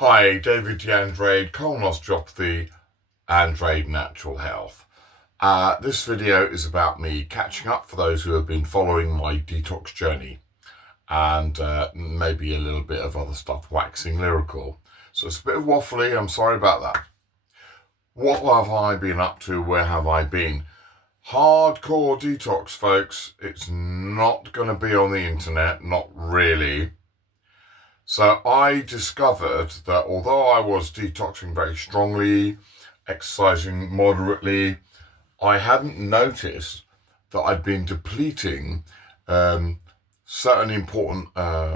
Hi, David DeAndrade, colonoscopy, Andrade Natural Health. This video is about me catching up for those who have been following my detox journey and maybe a little bit of other stuff, waxing lyrical. So it's a bit waffly, I'm sorry about that. What have I been up to? Where have I been? Hardcore detox, folks. It's not going to be on the internet, not really. So I discovered that although I was detoxing very strongly, exercising moderately, I hadn't noticed that I'd been depleting certain important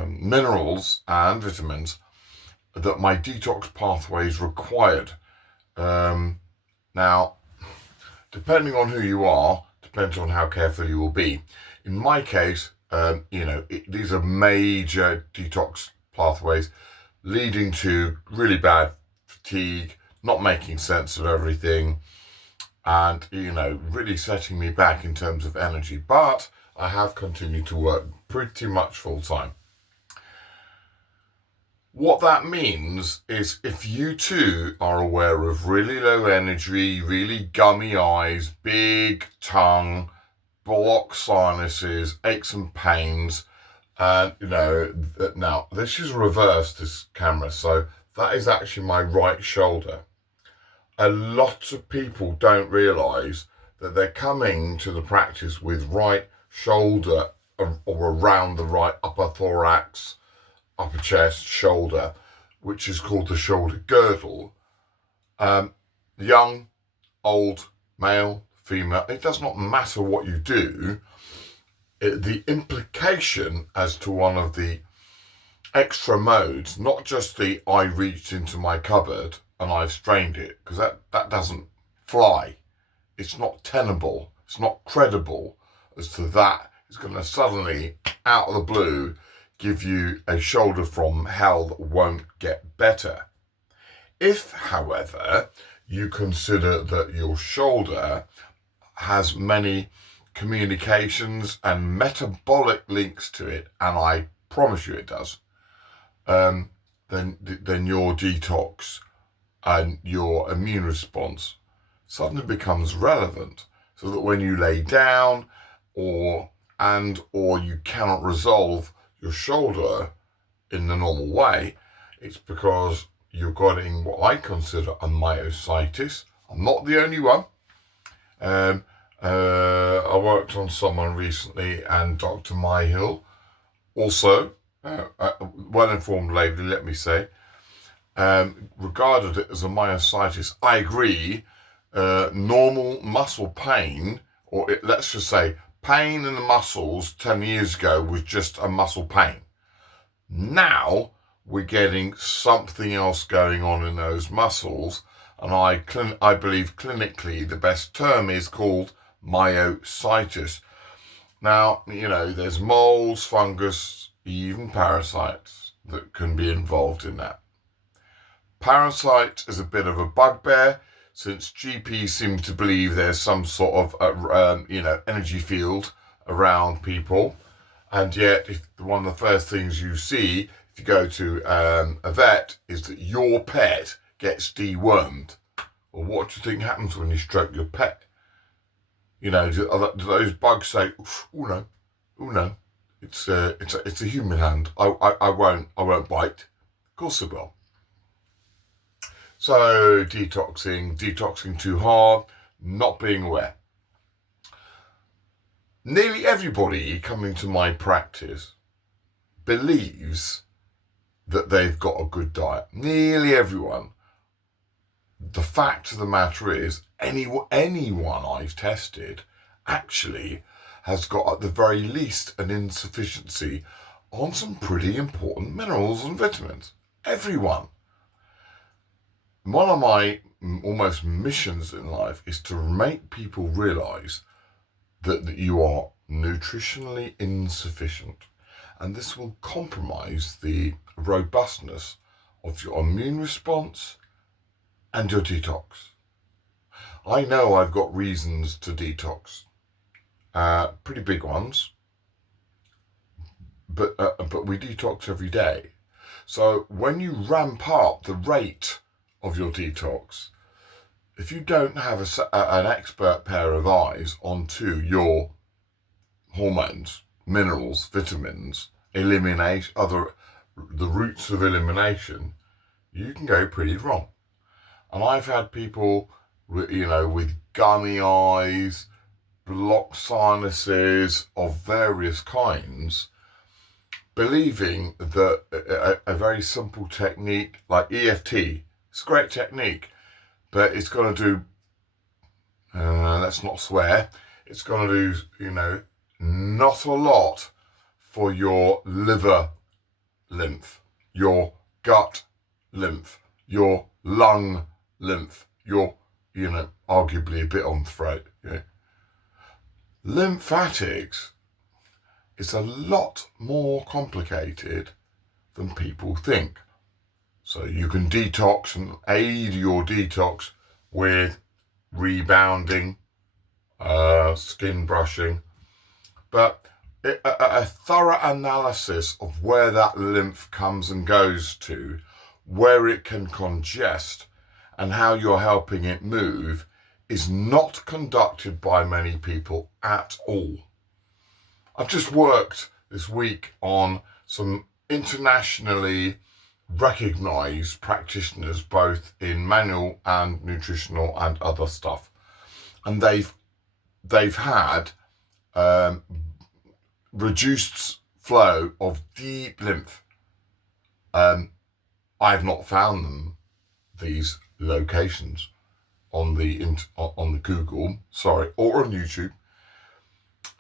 minerals and vitamins that my detox pathways required. Now, depending on who you are, depends on how careful you will be. In my case, these are major detox pathways leading to really bad fatigue, not making sense of everything, and really setting me back in terms of energy. But I have continued to work pretty much full time. What that means is if you too are aware of really low energy, really gummy eyes, big tongue, blocked sinuses, aches and pains, and now this is reversed, this camera, so that is actually my right shoulder. A lot of people don't realize that they're coming to the practice with right shoulder or around the right upper thorax, upper chest, shoulder, which is called the shoulder girdle. Young, old, male, female, it does not matter what you do. The implication as to one of the extra modes, not just the I reached into my cupboard and I've strained it, because that doesn't fly. It's not tenable. It's not credible as to that is going to suddenly, out of the blue, give you a shoulder from hell that won't get better. If, however, you consider that your shoulder has many communications and metabolic links to it, and I promise you it does, then your detox and your immune response suddenly becomes relevant, so that when you lay down or you cannot resolve your shoulder in the normal way, it's because you're getting what I consider a myositis. I'm not the only one. I worked on someone recently, and Dr. Myhill, also a well-informed lady, let me say, regarded it as a myositis. I agree. Normal muscle pain, let's just say pain in the muscles 10 years ago was just a muscle pain. Now we're getting something else going on in those muscles, and I believe clinically the best term is called myositis. Now, there's moles, fungus, even parasites that can be involved in that. Parasite is a bit of a bugbear, since GPs seem to believe there's some sort of energy field around people, and yet one of the first things you see if you go to a vet is that your pet gets dewormed. Well, what do you think happens when you stroke your pet? Do those bugs say, "Oh no, it's a human hand. I won't bite." Of course it will. So detoxing too hard, not being aware. Nearly everybody coming to my practice believes that they've got a good diet. Nearly everyone. The fact of the matter is, anyone I've tested actually has got at the very least an insufficiency on some pretty important minerals and vitamins. Everyone. One of my almost missions in life is to make people realize that you are nutritionally insufficient, and this will compromise the robustness of your immune response and your detox. I know I've got reasons to detox, pretty big ones, but we detox every day. So when you ramp up the rate of your detox, if you don't have an expert pair of eyes onto your hormones, minerals, vitamins, the routes of elimination, you can go pretty wrong. And I've had people with gummy eyes, blocked sinuses of various kinds, believing that a very simple technique like EFT, it's a great technique, but it's going to do, let's not swear, it's going to do, not a lot for your liver lymph, your gut lymph, your lung lymph, your, arguably a bit on throat. Yeah. Lymphatics is a lot more complicated than people think. So you can detox and aid your detox with rebounding, skin brushing, but a thorough analysis of where that lymph comes and goes to, where it can congest, and how you're helping it move is not conducted by many people at all. I've just worked this week on some internationally recognized practitioners, both in manual and nutritional and other stuff, and they've had reduced flow of deep lymph. I've not found these locations on the Google, or on YouTube.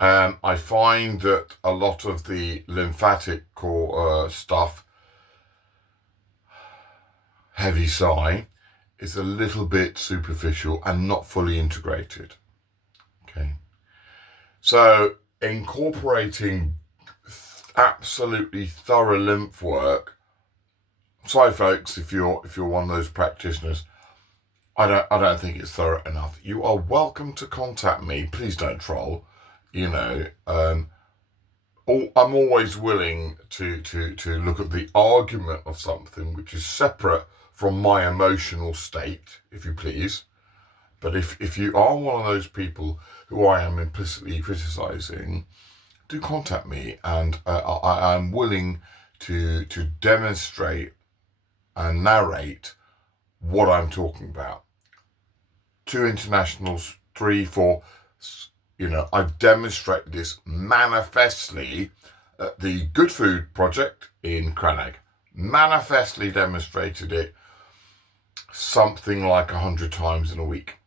I find that a lot of the lymphatic core stuff, heavy sigh, is a little bit superficial and not fully integrated. Okay, so incorporating absolutely thorough lymph work. Sorry, folks, if you're one of those practitioners, I don't think it's thorough enough. You are welcome to contact me. Please don't troll. I'm always willing to look at the argument of something which is separate from my emotional state, if you please. But if you are one of those people who I am implicitly criticizing, do contact me, and I'm willing to demonstrate and narrate what I'm talking about. 2 internationals, 3, 4, I've demonstrated this manifestly at the Good Food Project in Cranag. Manifestly demonstrated it something like 100 times in a week.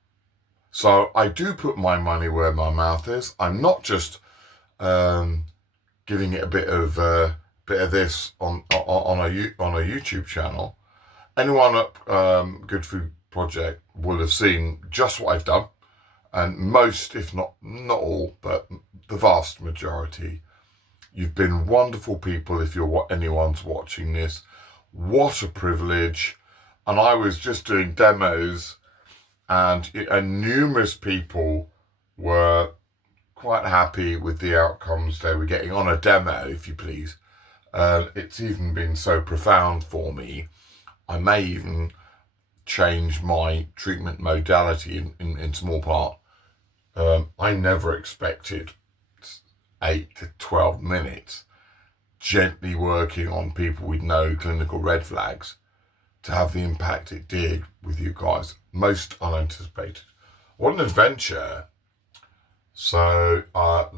So I do put my money where my mouth is. I'm not just giving it a bit of this on a YouTube channel. Anyone at Good Food Project will have seen just what I've done, and most, if not all, but the vast majority. You've been wonderful people. If anyone's watching this, what a privilege! And I was just doing demos, and numerous people were quite happy with the outcomes they were getting on a demo, if you please. It's even been so profound for me, I may even change my treatment modality in small part. I never expected 8 to 12 minutes gently working on people with no clinical red flags to have the impact it did with you guys. Most unanticipated. What an adventure. So I've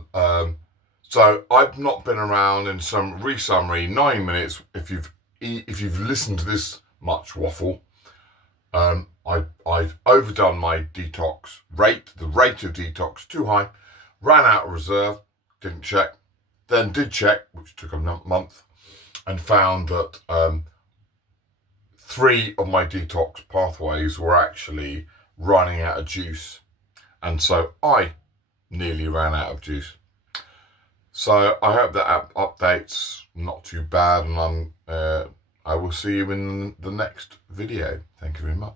not been around. In some summary, 9 minutes. If you've listened to this much waffle, I've overdone my detox rate. The rate of detox too high. Ran out of reserve. Didn't check. Then did check, which took a month, and found that 3 of my detox pathways were actually running out of juice, and so I nearly ran out of juice. So I hope that update's not too bad, and I will see you in the next video. Thank you very much.